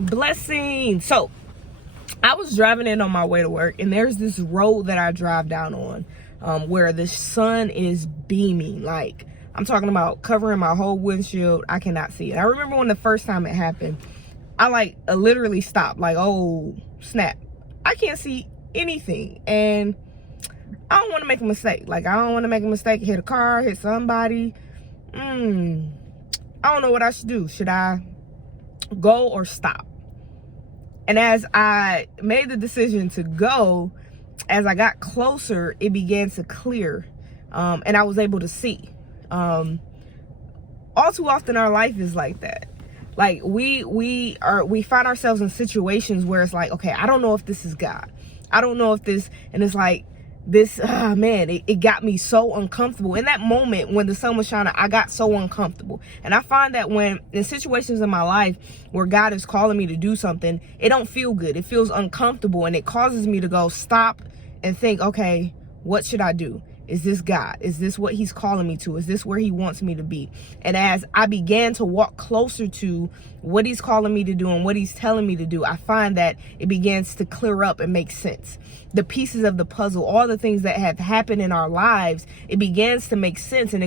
Blessing. So I was driving in on my way to work, and there's this road that I drive down on where the sun is beaming. Like, I'm talking about covering my whole windshield. I cannot see it. I remember when the first time it happened, I literally stopped. Like, oh snap, I can't see anything. And I don't want to make a mistake. Like, I don't want to make a mistake, hit a car, hit somebody. I don't know what I should do. Should I go or stop? And as I made the decision to go, as I got closer, it began to clear, and I was able to see. All too often, our life is like that. Like, we find ourselves in situations where it's like, okay, I don't know if this is God. I don't know if this, and it's like this. Man, it got me so uncomfortable. In that moment when the sun was shining, I got so uncomfortable. And I find that when in situations in my life where God is calling me to do something, it don't feel good. It feels uncomfortable, and it causes me to go stop and think, okay, what should I do? Is this God? Is this what he's calling me to? Is this where he wants me to be? And as I began to walk closer to what he's calling me to do and what he's telling me to do, I find that it begins to clear up and make sense. The pieces of the puzzle, all the things that have happened in our lives, it begins to make sense. And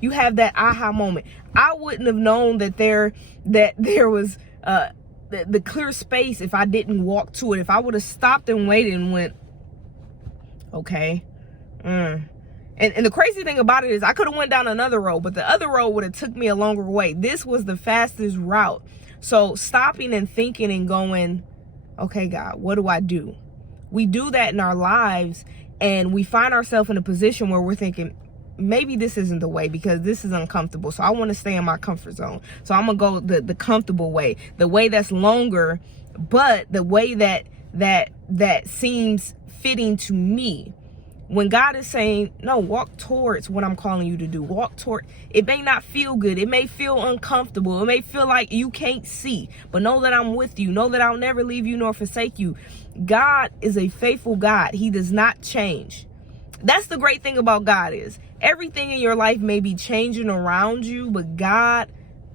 you have that aha moment. I wouldn't have known that there was the clear space if I didn't walk to it. If I would have stopped and waited and went, okay. And the crazy thing about it is I could have went down another road, but the other road would have took me a longer way. This was the fastest route. So stopping and thinking and going, okay, God, what do I do? We do that in our lives, and we find ourselves in a position where we're thinking, maybe this isn't the way because this is uncomfortable. So I want to stay in my comfort zone. So I'm going to go the comfortable way, the way that's longer, but the way that seems fitting to me. When God is saying, no, walk towards what I'm calling you to do. Walk toward, it may not feel good. It may feel uncomfortable. It may feel like you can't see, but know that I'm with you. Know that I'll never leave you nor forsake you. God is a faithful God. He does not change. That's the great thing about God is everything in your life may be changing around you, but God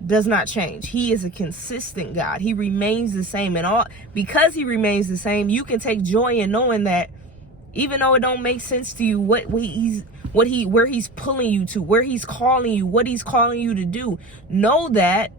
does not change. He is a consistent God. He remains the same. And because he remains the same, you can take joy in knowing that even though it don't make sense to you, where he's pulling you to, where he's calling you, what he's calling you to do, know that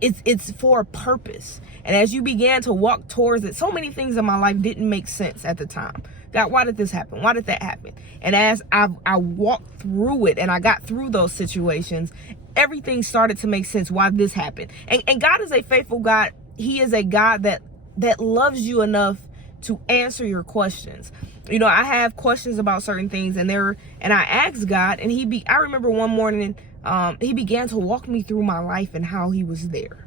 it's for a purpose. And as you began to walk towards it, so many things in my life didn't make sense at the time. God, why did this happen? Why did that happen? And as I walked through it and I got through those situations, everything started to make sense why this happened. And God is a faithful God. He is a God that loves you enough to answer your questions. You know, I have questions about certain things, and I asked God, and I remember one morning, he began to walk me through my life and how he was there.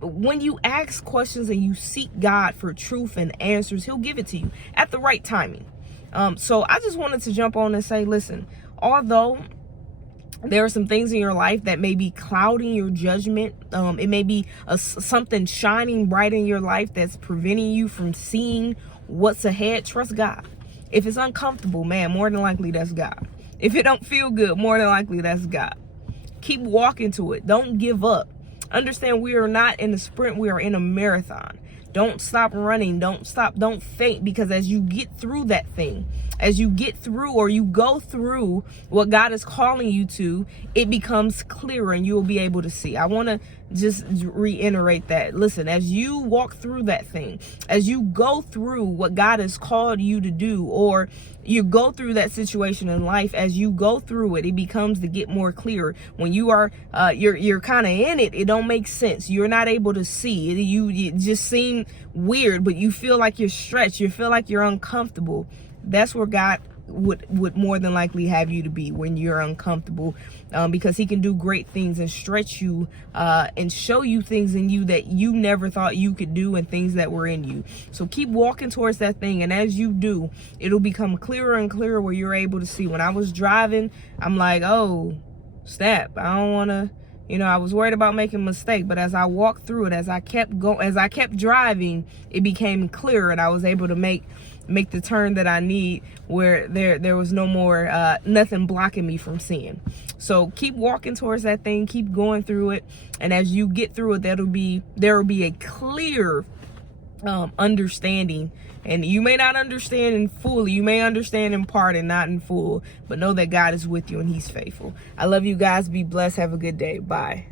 When you ask questions and you seek God for truth and answers, he'll give it to you at the right timing. So I just wanted to jump on and say, listen, although there are some things in your life that may be clouding your judgment. It may be something shining bright in your life that's preventing you from seeing what's ahead. Trust God. If it's uncomfortable, man, more than likely that's God. If it don't feel good, more than likely that's God. Keep walking to it. Don't give up. Understand we are not in a sprint. We are in a marathon. Don't stop running. Don't faint, because as you get through that thing, as you get through or you go through what God is calling you to, it becomes clearer and you will be able to see. I want to just reiterate that. Listen, as you walk through that thing, as you go through what God has called you to do, or you go through that situation in life, as you go through it, it becomes to get more clear. When you are you're kind of in it, it don't make sense. You're not able to see it. You just seem weird, but you feel like you're stretched. You feel like you're uncomfortable. That's where God would more than likely have you to be, when you're uncomfortable, because he can do great things and stretch you and show you things in you that you never thought you could do, and things that were in you. So keep walking towards that thing, and as you do, it'll become clearer and clearer where you're able to see. When I was driving, I'm like, oh snap, I don't want to You know, I was worried about making a mistake, but as I walked through it, as I kept driving, it became clearer, and I was able to make the turn that I need, where there was no more nothing blocking me from seeing. So keep walking towards that thing, keep going through it, and as you get through it, there will be a clear understanding. And you may not understand in full, you may understand in part and not in full, but know that God is with you and he's faithful. I love you guys. Be blessed. Have a good day. Bye.